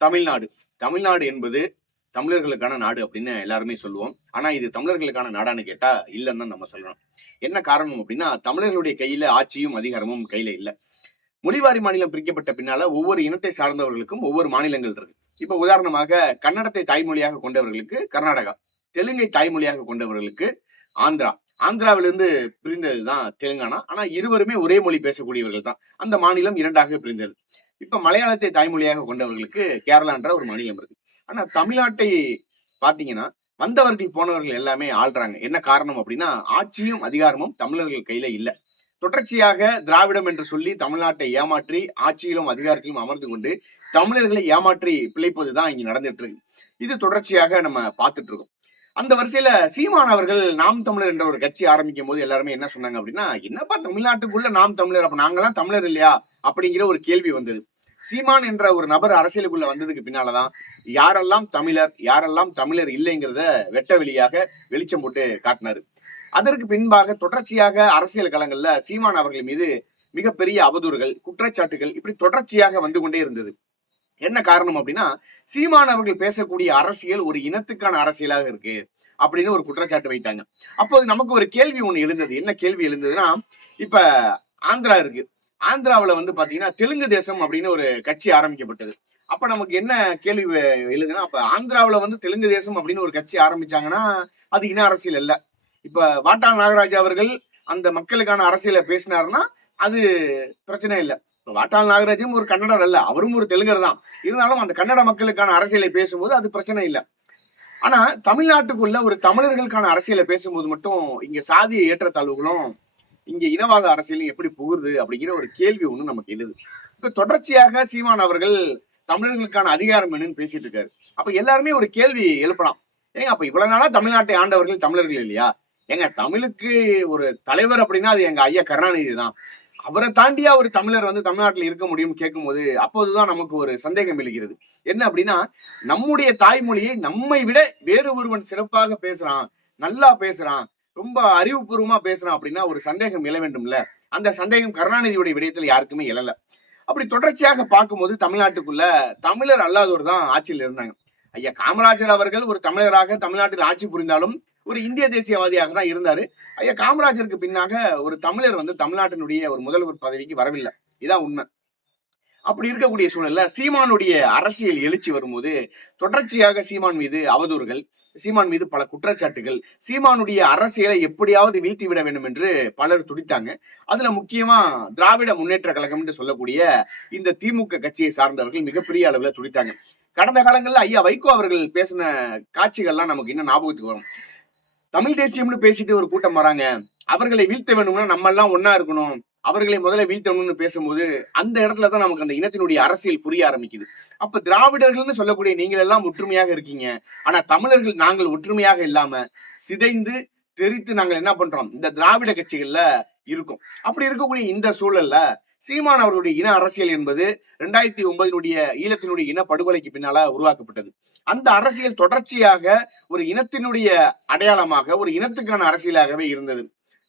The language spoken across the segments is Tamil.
தமிழ்நாடு. தமிழ்நாடு என்பது தமிழர்களுக்கான நாடு அப்படின்னு எல்லாருமே சொல்லுவோம். ஆனா இது தமிழர்களுக்கான நாடான்னு கேட்டா இல்லைன்னு தான் நம்ம சொல்லணும். என்ன காரணம் அப்படின்னா தமிழர்களுடைய கையில ஆட்சியும் அதிகாரமும் கையில இல்ல. மொழிவாரி மாநிலம் பிரிக்கப்பட்ட பின்னால ஒவ்வொரு இனத்தை சார்ந்தவர்களுக்கும் ஒவ்வொரு மாநிலங்கள் இருக்கு. இப்ப உதாரணமாக கன்னடத்தை தாய்மொழியாக கொண்டவர்களுக்கு கர்நாடகா தெலுங்கை தாய்மொழியாக கொண்டவர்களுக்கு ஆந்திரா. ஆந்திராவிலிருந்து பிரிந்ததுதான் தெலுங்கானா. ஆனா இருவருமே ஒரே மொழி பேசக்கூடியவர்கள் தான். அந்த மாநிலம் இரண்டாக பிரிந்தது. இப்ப மலையாளத்தை தாய்மொழியாக கொண்டவர்களுக்கு கேரளான்ற ஒரு மாநிலம் இருக்கு. ஆனா தமிழ்நாட்டை பாத்தீங்கன்னா வந்தவர்கள் போனவர்கள் எல்லாமே ஆள்றாங்க. என்ன காரணம் அப்படின்னா ஆட்சியும் அதிகாரமும் தமிழர்கள் கையில இல்ல. தொடர்ச்சியாக திராவிடம் என்று சொல்லி தமிழ்நாட்டை ஏமாற்றி ஆட்சியிலும் அதிகாரத்திலும் அமர்ந்து கொண்டு தமிழர்களை ஏமாற்றி பிழைப்பதுதான் இங்க நடந்துட்டு இருக்கு. இது தொடர்ச்சியாக நம்ம பார்த்துட்டு இருக்கோம். அந்த வரிசையில சீமான் அவர்கள் நாம் தமிழர் என்ற ஒரு கட்சி ஆரம்பிக்கும் போது எல்லாருமே என்ன சொன்னாங்க அப்படின்னா என்னப்பா தமிழ்நாட்டுக்குள்ள நாம் தமிழர்? அப்ப நாங்கெல்லாம் தமிழர் இல்லையா? அப்படிங்கிற ஒரு கேள்வி வந்தது. சீமான் என்ற ஒரு நபர் அரசியலுக்குள்ள வந்ததுக்கு பின்னாலதான் யாரெல்லாம் தமிழர் யாரெல்லாம் தமிழர் இல்லைங்கிறத வெட்ட வெளியாக வெளிச்சம் போட்டு காட்டினாரு. அதற்கு பின்பாக தொடர்ச்சியாக அரசியல் களங்கள்ல சீமான் அவர்கள் மீது மிகப்பெரிய அவதூறுகள் குற்றச்சாட்டுகள் இப்படி தொடர்ச்சியாக வந்து கொண்டே இருந்தது. என்ன காரணம் அப்படின்னா சீமான் அவர்கள் பேசக்கூடிய அரசியல் ஒரு இனத்துக்கான அரசியலாக இருக்கு அப்படின்னு ஒரு குற்றச்சாட்டு வைத்தாங்க. அப்போது நமக்கு ஒரு கேள்வி ஒண்ணு எழுந்தது. என்ன கேள்வி எழுந்ததுன்னா இப்ப ஆந்திரா இருக்கு. ஆந்திராவில் வந்து பாத்தீங்கன்னா தெலுங்கு தேசம் அப்படின்னு ஒரு கட்சி ஆரம்பிக்கப்பட்டது. அப்ப நமக்கு என்ன கேள்வி எழுதுன்னா அப்ப ஆந்திராவில் வந்து தெலுங்கு தேசம் அப்படின்னு ஒரு கட்சி ஆரம்பிச்சாங்கன்னா அது இன அரசியல் இல்ல இப்ப வாட்டா நாகராஜ் அவர்கள் அந்த மக்களுக்கான அரசியலை பேசினாருன்னா அது பிரச்சனை இல்லை. வாட்டாள் நாகராஜும் ஒரு கன்னடர் அல்ல அவரும் ஒரு தெலுங்கர் தான். இருந்தாலும் அந்த கன்னட மக்களுக்கான அரசியலை பேசும்போது அது பிரச்சனை இல்லை. ஆனா தமிழ்நாட்டுக்குள்ள ஒரு தமிழர்களுக்கான அரசியலை பேசும்போது மட்டும் இங்க சாதிய ஏற்றத்தாழ்வுகளும் இங்க இனவாத அரசியலும் எப்படி புகுது அப்படிங்கிற ஒரு கேள்வி ஒண்ணு நமக்கு எழுது. இப்ப தொடர்ச்சியாக சீமான் அவர்கள் தமிழர்களுக்கான அதிகாரம் என்னன்னு பேசிட்டு இருக்காரு. அப்ப எல்லாருமே ஒரு கேள்வி எழுப்பலாம். ஏங்க அப்ப இவ்வளவு நாளா தமிழ்நாட்டை ஆண்டவர்கள் தமிழர்கள் இல்லையா? ஏங்க தமிழுக்கு ஒரு தலைவர் அப்படின்னா அது எங்க ஐயா கருணாநிதி தான். அவரை தாண்டியா ஒரு தமிழர் வந்து தமிழ்நாட்டில் இருக்க முடியும் கேட்கும்போது அப்போதுதான் நமக்கு ஒரு சந்தேகம் எழுகிறது என்ன அப்படின்னா நம்முடைய தாய்மொழியை நம்மை விட வேறு ஒருவன் சிறப்பாக பேசுறான் நல்லா பேசுறான் ரொம்ப அறிவுபூர்வமா பேசுறான் அப்படின்னா ஒரு சந்தேகம் எழ வேண்டும்ல. அந்த சந்தேகம் கருணாநிதியுடைய விடயத்தில் யாருக்குமே எழல. அப்படி தொடர்ச்சியாக பார்க்கும்போது தமிழ்நாட்டுக்குள்ள தமிழர் அல்லாதோர் தான் ஆட்சியில் இருந்தாங்க. ஐயா காமராஜர் அவர்கள் ஒரு தமிழராக தமிழ்நாட்டில் ஆட்சி புரிந்தாலும் ஒரு இந்திய தேசியவாதியாக தான் இருந்தாரு. ஐயா காமராஜருக்கு பின்னாக ஒரு தமிழர் வந்து தமிழ்நாட்டினுடைய ஒரு முதல்வர் பதவிக்கு வரவில்லை. இதான் உண்மை. அப்படி இருக்கக்கூடிய சூழல்ல சீமானுடைய அரசியல் எழுச்சி வரும்போது தொடர்ச்சியாக சீமான் மீது அவதூறுகள் சீமான் மீது பல குற்றச்சாட்டுகள் சீமானுடைய அரசியலை எப்படியாவது வீழ்த்தி விட வேண்டும் என்று பலர் துடித்தாங்க. அதுல முக்கியமா திராவிட முன்னேற்ற கழகம் என்று சொல்லக்கூடிய இந்த திமுக கட்சியை சார்ந்தவர்கள் மிகப்பெரிய அளவுல துடித்தாங்க. கடந்த காலங்கள்ல ஐயா வைகோ அவர்கள் பேசின காட்சிகள்லாம் நமக்கு இன்னும் ஞாபகத்துக்கு வரும். தமிழ் தேசியம்னு பேசிட்டு ஒரு கூட்டம் வராங்க. அவர்களை வீழ்த்த வேணும்னா நம்ம எல்லாம் ஒன்னா இருக்கணும். அவர்களை முதல்ல வீழ்த்தணும்னு பேசும்போது அந்த இடத்துல தான் நமக்கு அந்த இனத்தினுடைய அரசியல் புரிய ஆரம்பிக்குது. அப்ப திராவிடர்கள்னு சொல்லக்கூடிய நீங்கள் எல்லாம் ஒற்றுமையாக இருக்கீங்க. ஆனா தமிழர்கள் நாங்கள் ஒற்றுமையாக இல்லாம சிதைந்து தெரித்து நாங்கள் என்ன பண்றோம்? இந்த திராவிட கட்சிகள்ல இருக்கும். அப்படி இருக்கக்கூடிய இந்த சூழல்ல சீமான் அவர்களுடைய இன அரசியல் என்பது ரெண்டாயிரத்தி ஒன்பதினுடைய ஈழத்தினுடைய இன படுகொலைக்கு பின்னால உருவாக்கப்பட்டது. அந்த அரசியல் தொடர்ச்சியாக ஒரு இனத்தினுடைய அடையாளமாக ஒரு இனத்துக்கான அரசியலாகவே இருந்தது.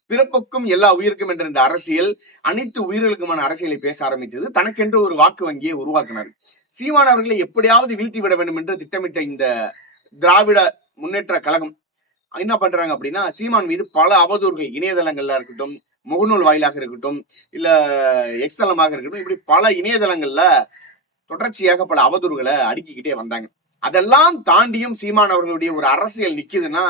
பிறப்புக்கும் எல்லா உயிருக்கும் என்ற இந்த அரசியல் அனைத்து உயிர்களுக்குமான அரசியலை பேச ஆரம்பித்தது. தனக்கென்று ஒரு வாக்கு வங்கியை உருவாக்கினார். சீமான் அவர்களை எப்படியாவது வீழ்த்தி விட வேண்டும் என்று திட்டமிட்ட இந்த திராவிட முன்னேற்ற கழகம் என்ன பண்றாங்க அப்படின்னா சீமான் மீது பல அவதூறுகள் இணையதளங்கள்ல இருக்கட்டும் முகநூல் வாயிலாக இருக்கட்டும் இல்ல எக்ஸ்தலமாக இருக்கட்டும் இப்படி பல இணையதளங்கள்ல தொடர்ச்சியாக பல அவதூறுகளை அடுக்கிக்கிட்டே வந்தாங்க. அதெல்லாம் தாண்டியும் சீமான் அவர்களுடைய ஒரு அரசியல் நிக்குதுன்னா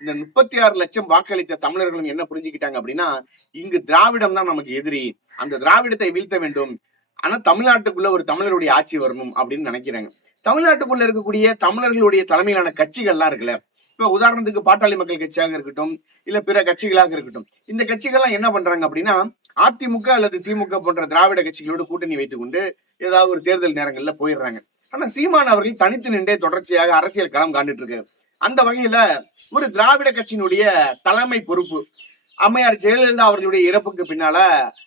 இந்த முப்பத்தி ஆறு லட்சம் வாக்களித்த தமிழர்களும் என்ன புரிஞ்சுக்கிட்டாங்க அப்படின்னா இங்கு திராவிடம் தான் நமக்கு எதிரி. அந்த திராவிடத்தை வீழ்த்த வேண்டும். ஆனா தமிழ்நாட்டுக்குள்ள ஒரு தமிழருடைய ஆட்சி வரணும் அப்படின்னு நினைக்கிறாங்க. தமிழ்நாட்டுக்குள்ள இருக்கக்கூடிய தமிழர்களுடைய தலைமையிலான கட்சிகள்லாம் இருக்குல்ல இப்ப உதாரணத்துக்கு பாட்டாளி மக்கள் கட்சியாக இருக்கட்டும் இல்ல பிற கட்சிகளாக இருக்கட்டும் இந்த கட்சிகள்லாம் என்ன பண்றாங்க அப்படின்னா அதிமுக அல்லது திமுக போன்ற திராவிட கட்சிகளோடு கூட்டணி வைத்துக்கொண்டு ஏதாவது ஒரு தேர்தல் நேரங்கள்ல போயிடுறாங்க. ஆனா சீமான் அவர்கள் தனித்து நின்றே தொடர்ச்சியாக அரசியல் களம் காண்டுட்டு இருக்காரு. அந்த வகையில ஒரு திராவிட கட்சியினுடைய தலைமை பொறுப்பு அம்மையார் ஜெயலலிதா அவர்களுடைய இறப்புக்கு பின்னால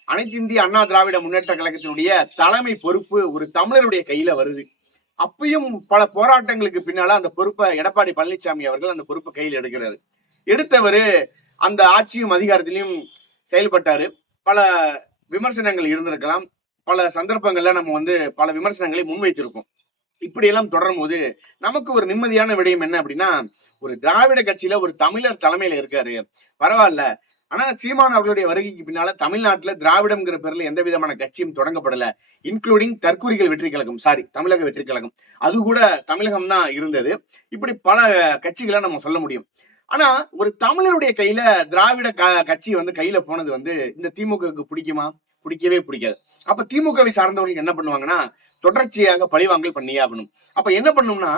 அனைத்து இந்திய அண்ணா திராவிட முன்னேற்ற கழகத்தினுடைய தலைமை பொறுப்பு ஒரு தமிழருடைய கையில வருது. அப்பயும் பல போராட்டங்களுக்கு பின்னால அந்த பொறுப்பை எடப்பாடி பழனிசாமி அவர்கள் அந்த பொறுப்பை கையில் எடுக்கிறாரு. எடுத்தவர் அந்த ஆட்சியும் அதிகாரத்திலையும் செயல்பட்டாரு. பல விமர்சனங்கள் இருந்திருக்கலாம். பல சந்தர்ப்பங்கள்ல நம்ம வந்து பல விமர்சனங்களை முன்வைத்திருக்கோம். இப்படி எல்லாம் தொடரும் போது நமக்கு ஒரு நிம்மதியான விடயம் என்ன அப்படின்னா ஒரு திராவிட கட்சியில ஒரு தமிழர் தலைமையில இருக்காரு. பரவாயில்ல. ஆனா சீமான் அவர்களுடைய வருகைக்கு பின்னால தமிழ்நாட்டுல திராவிடம்ங்கிற பேர்ல எந்த விதமான கட்சியும் தொடங்கப்படல இன்க்ளூடிங் தற்கூரிகள் வெற்றி கழகம். சாரி தமிழக வெற்றி கழகம். அது கூட தமிழகம் தான் இருந்தது. இப்படி பல கட்சிகளை நம்ம சொல்ல முடியும். ஆனா ஒரு தமிழருடைய கையில திராவிட க- கட்சி வந்து கையில போனது வந்து இந்த திமுகவுக்கு பிடிக்குமா? பிடிக்கவே பிடிக்காது. அப்ப திமுகவை சார்ந்தவர்கள் என்ன பண்ணுவாங்கன்னா தொடர்ச்சியாக பழிவாங்கல் பண்ணியே ஆகணும். அப்ப என்ன பண்ணணும்னா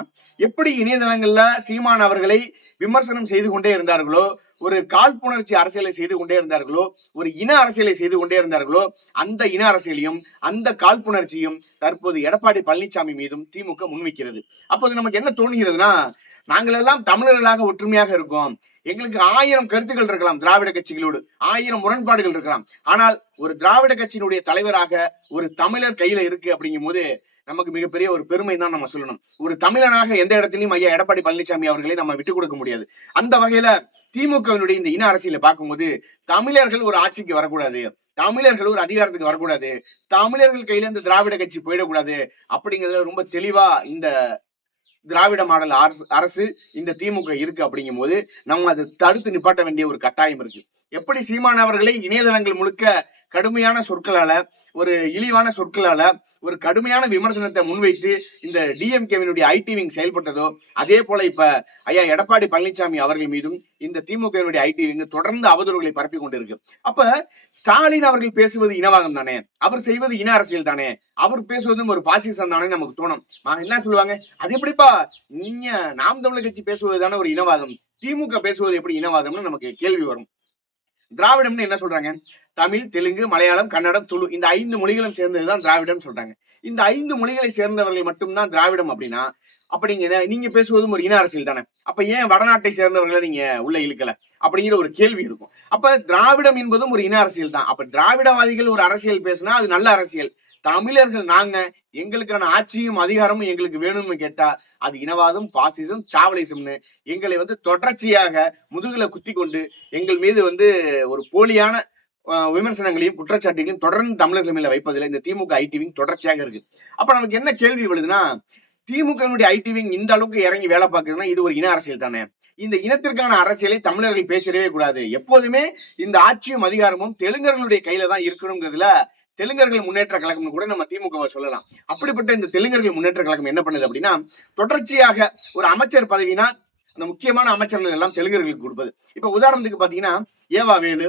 எப்படி இணையதளங்கள்ல சீமான் அவர்களை விமர்சனம் செய்து கொண்டே இருந்தார்களோ ஒரு காழ்ப்புணர்ச்சி அரசியலை செய்து கொண்டே இருந்தார்களோ ஒரு இன அரசியலை செய்து கொண்டே இருந்தார்களோ அந்த இன அரசியலையும் அந்த காழ்ப்புணர்ச்சியும் தற்போது எடப்பாடி பழனிசாமி மீதும் திமுக முன்வைக்கிறது. அப்போது நமக்கு என்ன தோணுகிறதுனா நாங்கள் எல்லாம் தமிழர்களாக ஒற்றுமையாக இருக்கோம். எங்களுக்கு ஆயிரம் கருத்துக்கள் இருக்கலாம் திராவிட கட்சிகளோடு ஆயிரம் முரண்பாடுகள் இருக்கலாம். ஆனால் ஒரு திராவிட கட்சியினுடைய தலைவராக ஒரு தமிழர் கையில இருக்கு அப்படிங்கும் போது நமக்கு மிகப்பெரிய ஒரு பெருமை தான் நம்ம சொல்லணும். ஒரு தமிழனாக எந்த இடத்துலையும் ஐயா எடப்பாடி பழனிசாமி அவர்களை நம்ம விட்டு கொடுக்க முடியாது. அந்த வகையில திமுகவினுடைய இந்த இன அரசியலை பார்க்கும்போது தமிழர்கள் ஒரு ஆட்சிக்கு வரக்கூடாது. தமிழர்கள் ஒரு அதிகாரத்துக்கு வரக்கூடாது. தமிழர்கள் கையில இந்த திராவிட கட்சி போயிடக்கூடாது அப்படிங்கறத ரொம்ப தெளிவா இந்த திராவிட மாடல் அரசு அரசு இந்த திமுக இருக்கு அப்படிங்கும் போது நம்ம அதை தடுத்து நிப்பாட்ட வேண்டிய ஒரு கட்டாயம் இருக்கு. எப்படி சீமான் அவர்களை இணையதளங்கள் முழுக்க கடுமையான சொற்களால ஒரு இழிவான சொற்களால ஒரு கடுமையான விமர்சனத்தை முன்வைத்து இந்த டிஎம்கேவினுடைய ஐடி விங் செயல்பட்டதோ அதே போல இப்ப ஐயா எடப்பாடி பழனிசாமி அவர்கள் மீதும் இந்த திமுகவினுடைய ஐடி விங் தொடர்ந்து அவதூறுகளை பரப்பி கொண்டிருக்கு. அப்ப ஸ்டாலின் அவர்கள் பேசுவது இனவாகம் தானே? அவர் செய்வது இன அரசியல் தானே? அவர் பேசுவதும் ஒரு பாசிசம் தானே நமக்கு தோணும். என்ன சொல்லுவாங்க? அது எப்படிப்பா? நீங்க நாம் தமிழர் கட்சி பேசுவது தானே ஒரு இனவாதம். திமுக பேசுவது எப்படி இனவாதம்னு நமக்கு கேள்வி வரும். திராவிடம்னு என்ன சொல்றாங்க? தமிழ் தெலுங்கு மலையாளம் கன்னடம் துளு இந்த ஐந்து மொழிகளும் சேர்ந்ததுதான் திராவிடம் சொல்றாங்க. இந்த ஐந்து மொழிகளை சேர்ந்தவர்கள் மட்டும்தான் திராவிடம் அப்படின்னா அப்ப நீங்க என்ன- நீங்க பேசுவதும் ஒரு இன அரசியல் தானே. அப்ப ஏன் வடநாட்டை சேர்ந்தவர்களை நீங்க உள்ள இழுக்கல? அப்படிங்கிற ஒரு கேள்வி இருக்கும். அப்ப திராவிடம் என்பதும் ஒரு இன அரசியல் தான். அப்ப திராவிடவாதிகள் ஒரு அரசியல் பேசினா அது நல்ல அரசியல். தமிழர்கள் நாங்க எங்களுக்கான ஆட்சியும் அதிகாரமும் எங்களுக்கு வேணும்னு கேட்டா அது இனவாதம் பாசிசம் சாவலிசம்னு எங்களை வந்து தொடர்ச்சியாக முதுகுல குத்தி கொண்டு எங்கள் மீது வந்து ஒரு போலியான விமர்சனங்களையும் குற்றச்சாட்டுகளையும் தொடர்ந்து தமிழர்கள் மேல வைப்பதில் இந்த திமுக ஐடிவிங் தொடர்ச்சியாக இருக்கு. அப்ப நமக்கு என்ன கேள்வி வருதுன்னா திமுகவினுடைய ஐடிவிங் இந்த அளவுக்கு இறங்கி வேலை பார்க்குதுன்னா இது ஒரு இன அரசியல் தானே? இந்த இனத்திற்கான அரசியலை தமிழர்கள் பேசிடவே கூடாது. எப்போதுமே இந்த ஆட்சியும் அதிகாரமும் தெலுங்கர்களுடைய கையில தான் இருக்கணுங்கிறதுல தெலுங்கர்கள் முன்னேற்ற கழகம்னு கூட நம்ம திமுகவை சொல்லலாம். அப்படிப்பட்ட இந்த தெலுங்கர்கள் முன்னேற்ற கழகம் என்ன பண்ணுது அப்படின்னா தொடர்ச்சியாக ஒரு அமைச்சர் பதவினா அந்த முக்கியமான அமைச்சர்கள் எல்லாம் தெலுங்கர்களுக்கு கொடுப்பது. இப்ப உதாரணத்துக்கு பாத்தீங்கன்னா ஏவா வேலு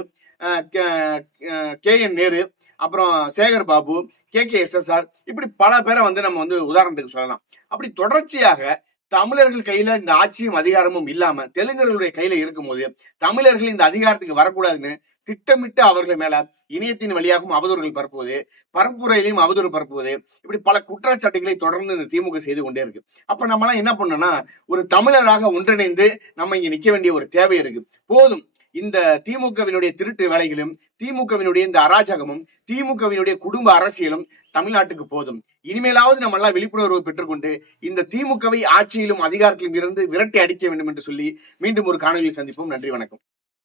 கே என் நேரு அப்புறம் Sekar Babu K K SSR இப்படி பல பேரை வந்து நம்ம வந்து உதாரணத்துக்கு சொல்லலாம். அப்படி தொடர்ச்சியாக தமிழர்கள் கையில இந்த ஆட்சியும் அதிகாரமும் இல்லாம தெலுங்கர்களுடைய கையில இருக்கும்போது தமிழர்கள் இந்த அதிகாரத்துக்கு வரக்கூடாதுன்னு திட்டமிட்டு அவர்கள் மேல இணையத்தின் வழியாகவும் அவதூறுகள் பரப்புவது பரப்புரையிலையும் அவதூறு பரப்புவது இப்படி பல குற்றச்சாட்டுகளை தொடர்ந்து இந்த திமுக செய்து கொண்டே இருக்கு. அப்ப நம்மளாம் என்ன பண்ணோம்னா ஒரு தமிழராக ஒன்றிணைந்து நம்ம இங்க நிக்க வேண்டிய ஒரு தேவை இருக்கு. போதும். இந்த திமுகவினுடைய திருட்டு வேலைகளும் திமுகவினுடைய இந்த அராஜகமும் திமுகவினுடைய குடும்ப அரசியலும் தமிழ்நாட்டுக்கு போதும். இனிமேலாவது நம்ம எல்லாம் விழிப்புணர்வு பெற்றுக்கொண்டு இந்த திமுகவை ஆட்சியிலும் அதிகாரத்திலும் இருந்து விரட்டி அடிக்க வேண்டும் என்று சொல்லி மீண்டும் ஒரு காணொலியில் சந்திப்போம். நன்றி வணக்கம்.